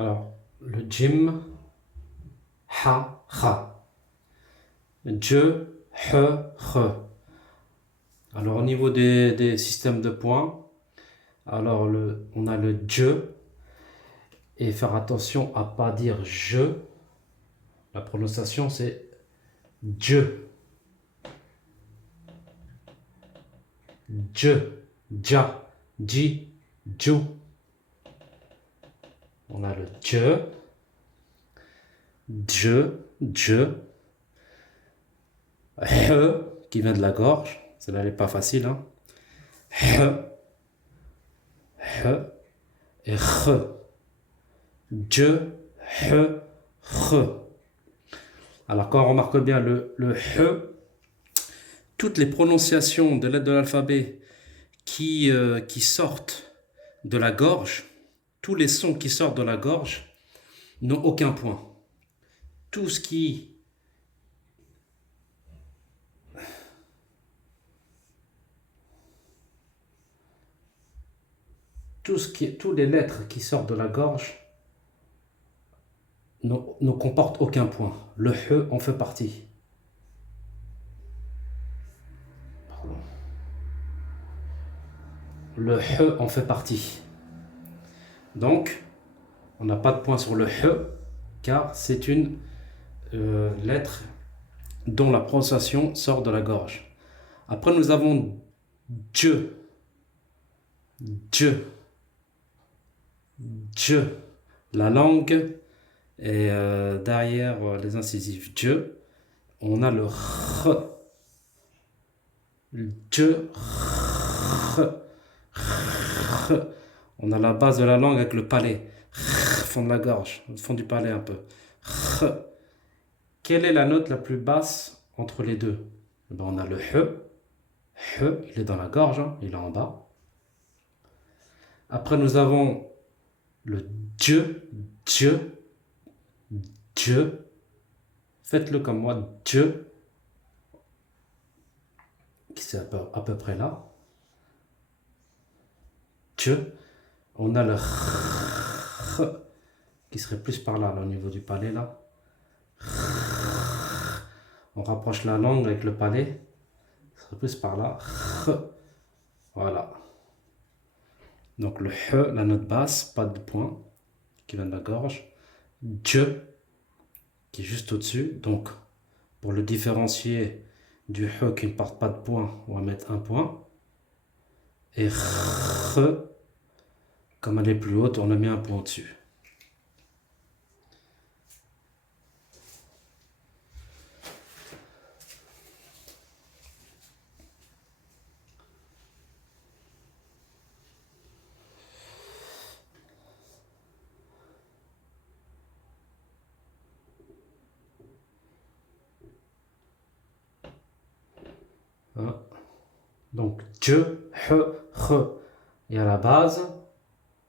Alors, le jim, ha, kha. Je, he, he. Alors, au niveau des systèmes de points, alors on a le je, et faire attention à pas dire je. La prononciation c'est je, je, ja, ji, ju. On a le je, he, qui vient de la gorge. Celle-là, elle n'est pas facile, hein. He, he, et he. Je, he, he. Alors, quand on remarque bien le he, toutes les prononciations de lettres de l'alphabet qui sortent de la gorge, tous les sons qui sortent de la gorge n'ont aucun point. Tout ce qui tous les lettres qui sortent de la gorge ne comportent aucun point. Le he en fait partie. Pardon. Le he en fait partie. Donc, on n'a pas de point sur le he, car c'est une lettre dont la prononciation sort de la gorge. Après, nous avons je, je, je. La langue est derrière les incisives je. On a le r. Je, r, r. On a la base de la langue avec le palais. Fond de la gorge, fond du palais un peu. R. Quelle est la note la plus basse entre les deux? Ben, on a le he. He, il est dans la gorge, hein, il est en bas. Après, nous avons le je, je, je. Faites-le comme moi, je, qui c'est à peu près là. Je. On a le r, qui serait plus par là, au niveau du palais, là. On rapproche la langue avec le palais. Ce serait plus par là. Voilà. Donc le he, la note basse, pas de point, qui vient de la gorge. Je, qui est juste au-dessus. Donc, pour le différencier du he qui ne porte pas de point, on va mettre un point. Et r, comme elle est plus haute, on a mis un point au-dessus. Hein? Donc, je, he, re. Et à la base,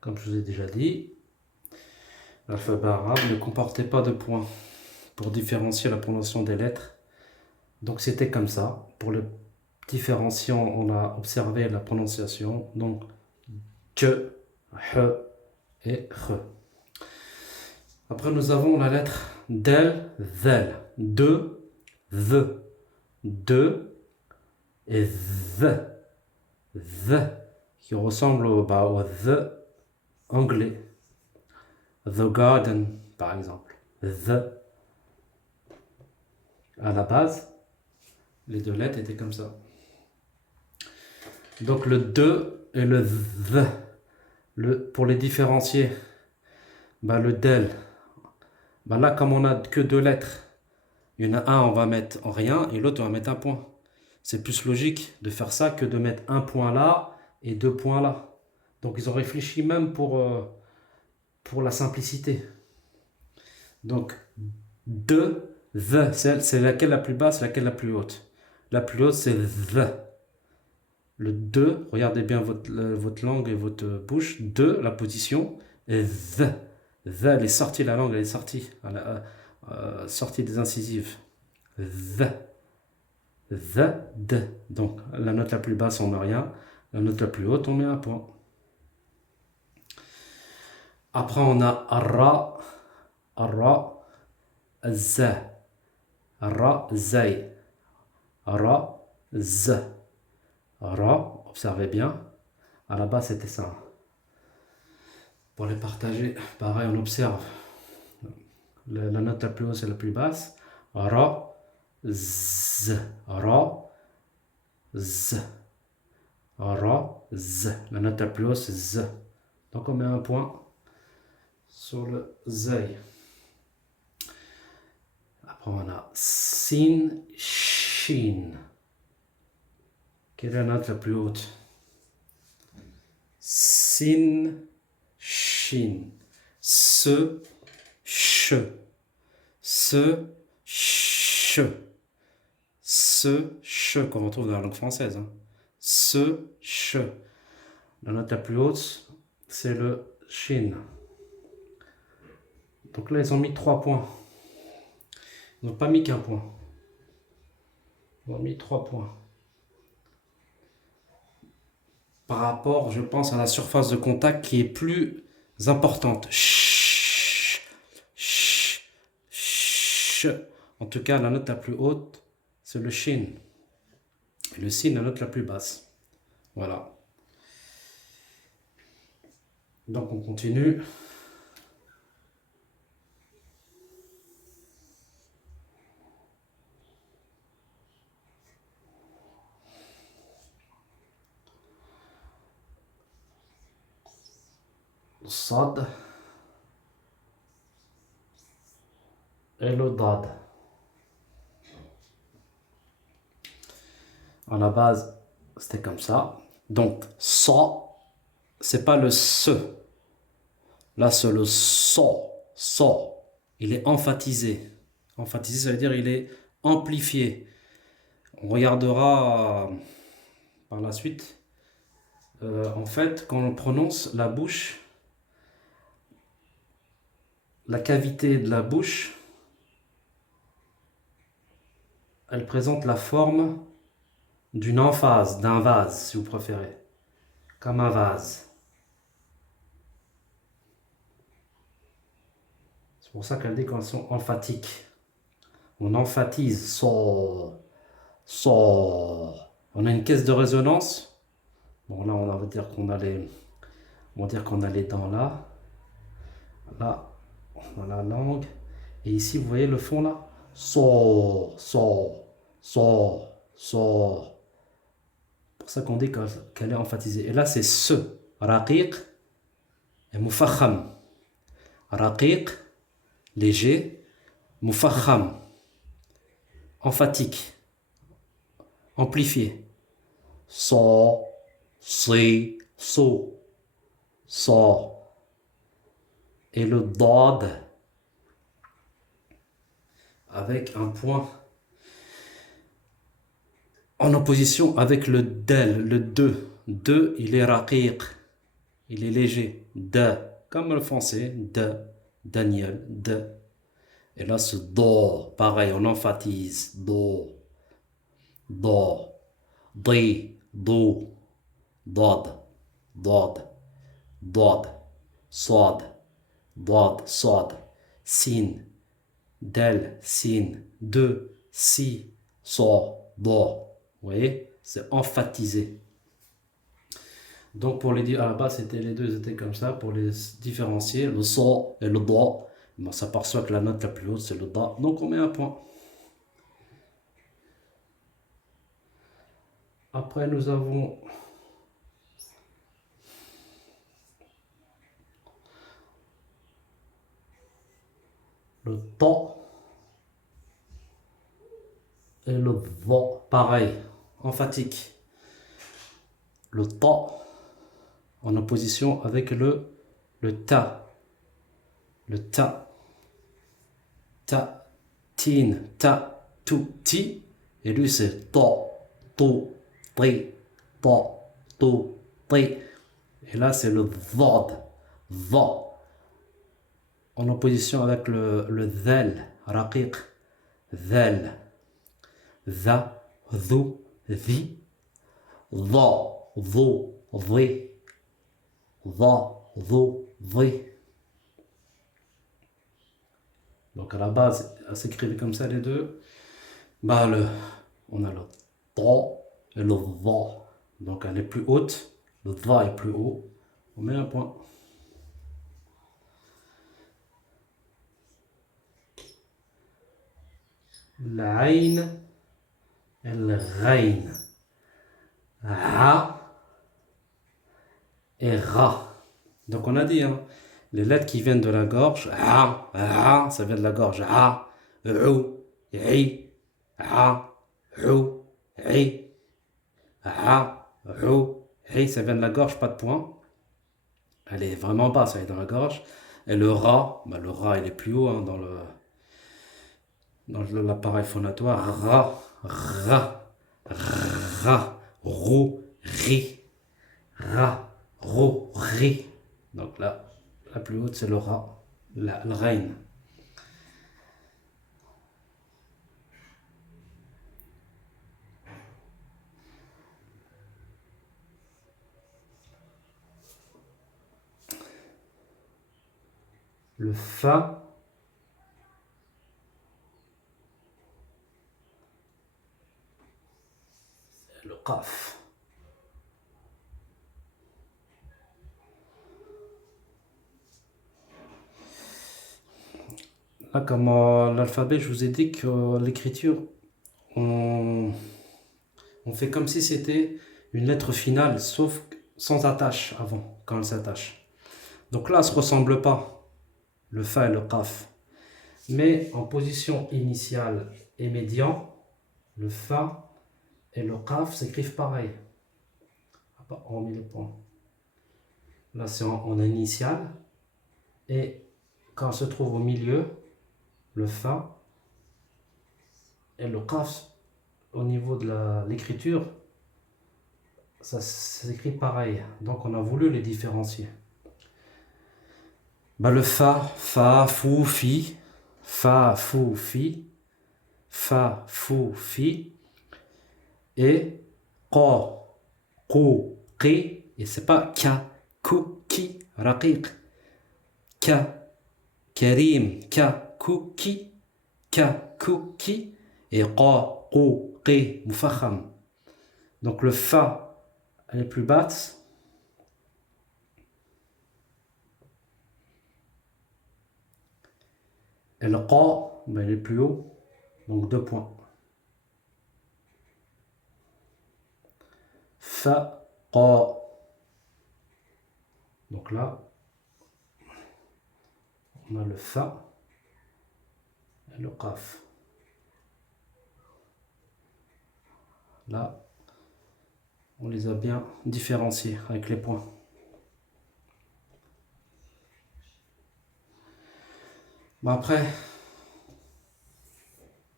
comme je vous ai déjà dit, l'alphabet arabe ne comportait pas de points pour différencier la prononciation des lettres. Donc c'était comme ça. Pour le différenciant, on a observé la prononciation. Donc, je, he et re. Après, nous avons la lettre del, zel. De, the. De et the. The, qui ressemble au the anglais. The garden, par exemple. The. À la base, les deux lettres étaient comme ça. Donc le de et le the. Pour les différencier, le del. Là, comme on n'a que deux lettres, il y en a un, on va mettre en rien, et l'autre, on va mettre un point. C'est plus logique de faire ça que de mettre un point là et deux points là. Donc ils ont réfléchi même pour la simplicité. Donc, de, the, c'est laquelle la plus basse, laquelle la plus haute? La plus haute, c'est the. Le de, regardez bien votre langue et votre bouche. De, la position, et the. The, elle est sortie, la langue, elle est sortie. Sortie des incisives. The. The, de. Donc, la note la plus basse, on met rien. La note la plus haute, on met un point. Après, on a Ra, Ra, Z, Ra, Zay, Ra, Z, Ra, observez bien. À la base, c'était ça. Pour les partager, pareil, on observe. La note la plus haute, c'est la plus basse. Ra, Z, Ra, Z, Ra, Z. La note la plus haute, c'est Z. Donc on met un point sur le Zay. Après, on a Sin, Shin. Quelle est la note la plus haute? Sin, Shin. Se, Ch. Se, Ch. Se, Ch, qu'on retrouve dans la langue française. Hein. Se, Ch. La note la plus haute, c'est le Shin. Donc là, ils ont mis 3 points. Ils n'ont pas mis qu'un point. Ils ont mis 3 points. Par rapport, je pense, à la surface de contact qui est plus importante. Ch, ch, ch. En tout cas, la note la plus haute, c'est le shin. Et le sin, la note la plus basse. Voilà. Donc, on continue. Le sad et le dad. À la base, c'était comme ça. Donc, ça, c'est pas le se. Là, c'est le so. So. Il est emphatisé. Emphatisé, ça veut dire il est amplifié. On regardera par la suite. En fait, quand on prononce la bouche, la cavité de la bouche, elle présente la forme d'une emphase, d'un vase, si vous préférez. Comme un vase. C'est pour ça qu'elle dit qu'elles sont emphatiques. On emphatise. So. So. On a une caisse de résonance. Bon, là, on va dire qu'on a les dents là. Là, on a la langue. Et ici, vous voyez le fond là? So, so, so, so. C'est pour ça qu'on dit qu'elle est emphatisée. Et là, c'est ce. Raqiq et mufakham. Raqiq, léger. Mufakham, emphatique. Amplifié. So, si, so, so. Et le dad avec un point en opposition avec le del, le de. De, il est raqiq, il est léger. De, comme le français, de, Daniel, de. Et là, ce do, pareil, on emphatise. Do, do, di, do, dad, dad, dad, sad, dad, sad, sin, del, sin, de, si, so, do. Vous voyez, c'est emphatisé. Donc pour les dire à la base, les deux étaient comme ça. Pour les différencier, le so et le do, on s'aperçoit que la note la plus haute c'est le da. Donc on met un point. Après nous avons le ta et le va. Pareil, emphatique. Le ta en opposition avec le ta. Le ta. Ta, tin, ta, tu, ti. Et lui c'est ta, to, tri, ta, to, tri. Et là c'est le vod. Va. En opposition avec le dhal, raqiq. Dhal. Dha, dhu, dhi. Dha, dhu, dhi. Dha, dhu, dhi. Donc à la base, elle s'écrivait comme ça les deux. Bah, on a le ta et le va. Donc elle est plus haute, le va est plus haut. On met un point. العين الغين ع et ra. Donc on a dit, hein, les lettres qui viennent de la gorge, ça vient de la gorge, ou, i, ou, i, ou, i, ça vient de la gorge, pas de point. Elle est vraiment basse, elle est dans la gorge. Et le ra, bah le ra il est plus haut, hein, dans l'appareil phonatoire. Ra, rou, ri, ra, rou, ri. Donc là, la plus haute c'est le ra, le reine. Le fa, le qaf. Là, comme l'alphabet, je vous ai dit que l'écriture, on fait comme si c'était une lettre finale, sauf sans attache avant, quand elle s'attache. Donc là, elle ne se ressemble pas, le fa et le qaf. Mais en position initiale et médian, le fa et le qaf s'écrivent pareil. On met le point. Là, c'est en initiale. Et quand on se trouve au milieu, le fa et le qaf, au niveau de l'écriture, ça s'écrit pareil. Donc on a voulu les différencier. Bah, le fa, fou, fi, fa, fou, fi, fa, fou, fi, et qa, qou, qi, et c'est pas ka, kou, ki, raqiq, ka, karim, ka, kou, ki, et qa, qou, qi, mufakham. Donc le fa, elle est plus basse. Et le qa, ben, il est plus haut, donc 2 points. Fa, qa. Donc là, on a le fa et le qaf. Là, on les a bien différenciés avec les points. Bon, après,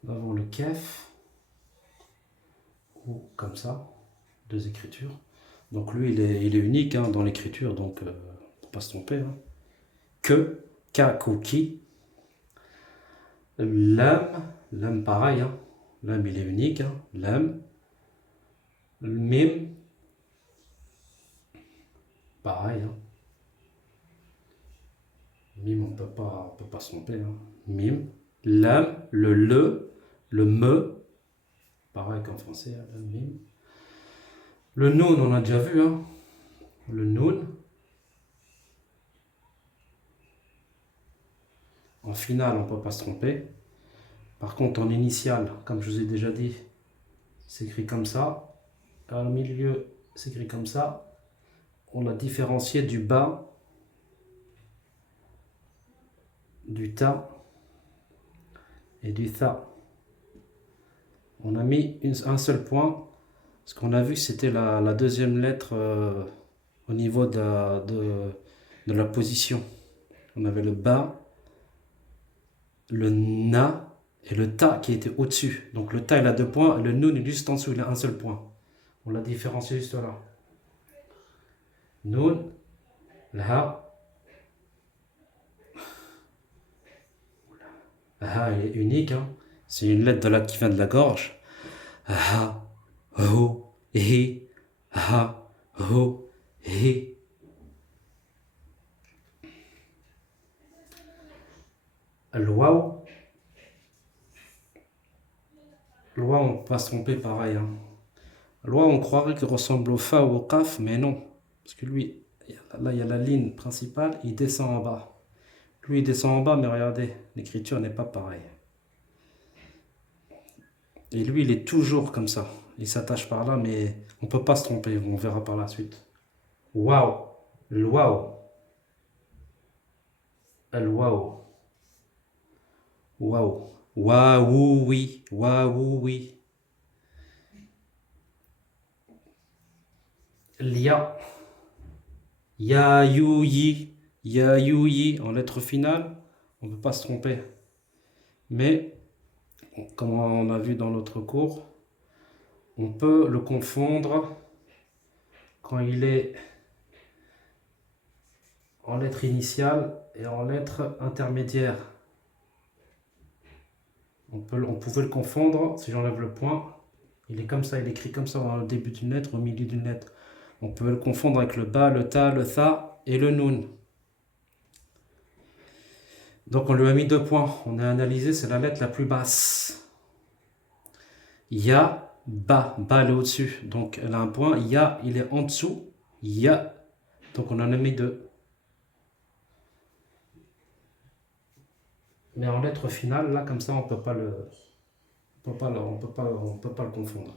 nous avons le kef, ou comme ça, 2 écritures. Donc lui, il est unique, hein, dans l'écriture, donc faut pas se tromper. Hein. Que, ka, ku, ki. Lam pareil, hein. Lam il est unique, hein. Lam. Le mim, pareil, hein. Mim, on peut pas se tromper, hein. Mim. Lam, le me, pareil qu'en français, hein, le mim. Le noun, on a déjà vu, hein. Le noun. En finale, on ne peut pas se tromper. Par contre, en initiale, comme je vous ai déjà dit, c'est écrit comme ça. Au milieu, c'est écrit comme ça. On a différencié du bas, du ta et du tha. On a mis un seul point. Ce qu'on a vu, c'était la deuxième lettre au niveau de la position. On avait le ba, le na et le ta qui était au-dessus. Donc le ta il a 2 points, le nun est juste en dessous, il a un seul point. On l'a différencié juste là. Nun, la, ha elle est unique, hein. C'est une lettre qui vient de la gorge. Ha, ho, hi, ha, ho, hi. Le waw, Loi, on peut pas se tromper pareil, hein. Loi, on croirait qu'il ressemble au fa ou au kaf, mais non. Parce que lui, là, il y a la ligne principale, il descend en bas. Lui, il descend en bas, mais regardez, l'écriture n'est pas pareille. Et lui, il est toujours comme ça. Il s'attache par là, mais on peut pas se tromper. On verra par la suite. Waouh. Le waouh. Le waouh. Waouh. Waouh, oui. Waouh, oui. Lia. Ya, you, yi. Ya, you, yi. En lettre finale, on peut pas se tromper. Mais, comme on a vu dans l'autre cours, on peut le confondre quand il est en lettre initiale et en lettre intermédiaire. On pouvait le confondre, si j'enlève le point, il est comme ça, il est écrit comme ça au début d'une lettre, au milieu d'une lettre. On peut le confondre avec le ba, le ta, le tha et le nun. Donc on lui a mis 2 points. On a analysé, c'est la lettre la plus basse. Ya, ba, ba elle est au-dessus, donc elle a un point. Ya, il est en dessous. Ya, donc on en a mis 2. Mais en lettre finale, là comme ça, on peut pas le, on peut pas le confondre.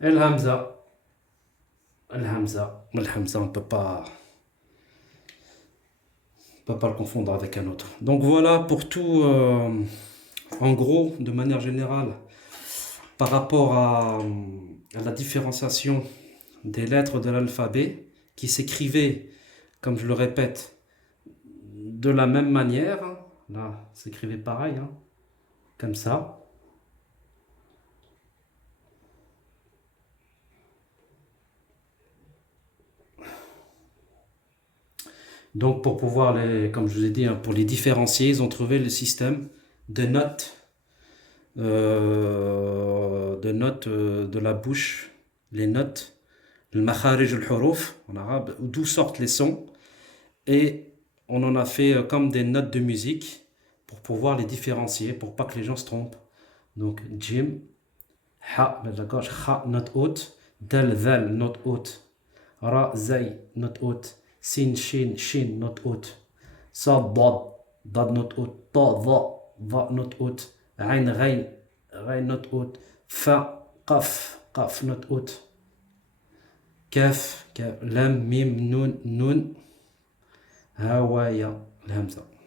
El Hamza. El Hamza, on peut pas le confondre avec un autre. Donc voilà pour tout, en gros, de manière générale, par rapport à la différenciation des lettres de l'alphabet, qui s'écrivaient, comme je le répète, de la même manière. Là, s'écrivait pareil, hein, comme ça. Donc pour pouvoir comme je vous ai dit, hein, pour les différencier, ils ont trouvé le système de notes, de la bouche, les notes, le makharij al-huruf en arabe, d'où sortent les sons, et on en a fait comme des notes de musique pour pouvoir les différencier, pour pas que les gens se trompent. Donc jim, ha, de la gauche, ha, note haute, dal, zal, note haute, ra, zay, note haute, sin, shin, shin, note haute, sad, dad, dad, note haute, ta, va, va, note haute, ain, ghain, ghain, note haute, fa, qaf, qaf, note haute, kaf, kaf, lam, mim, nun, nun, hawaya, الهمزة.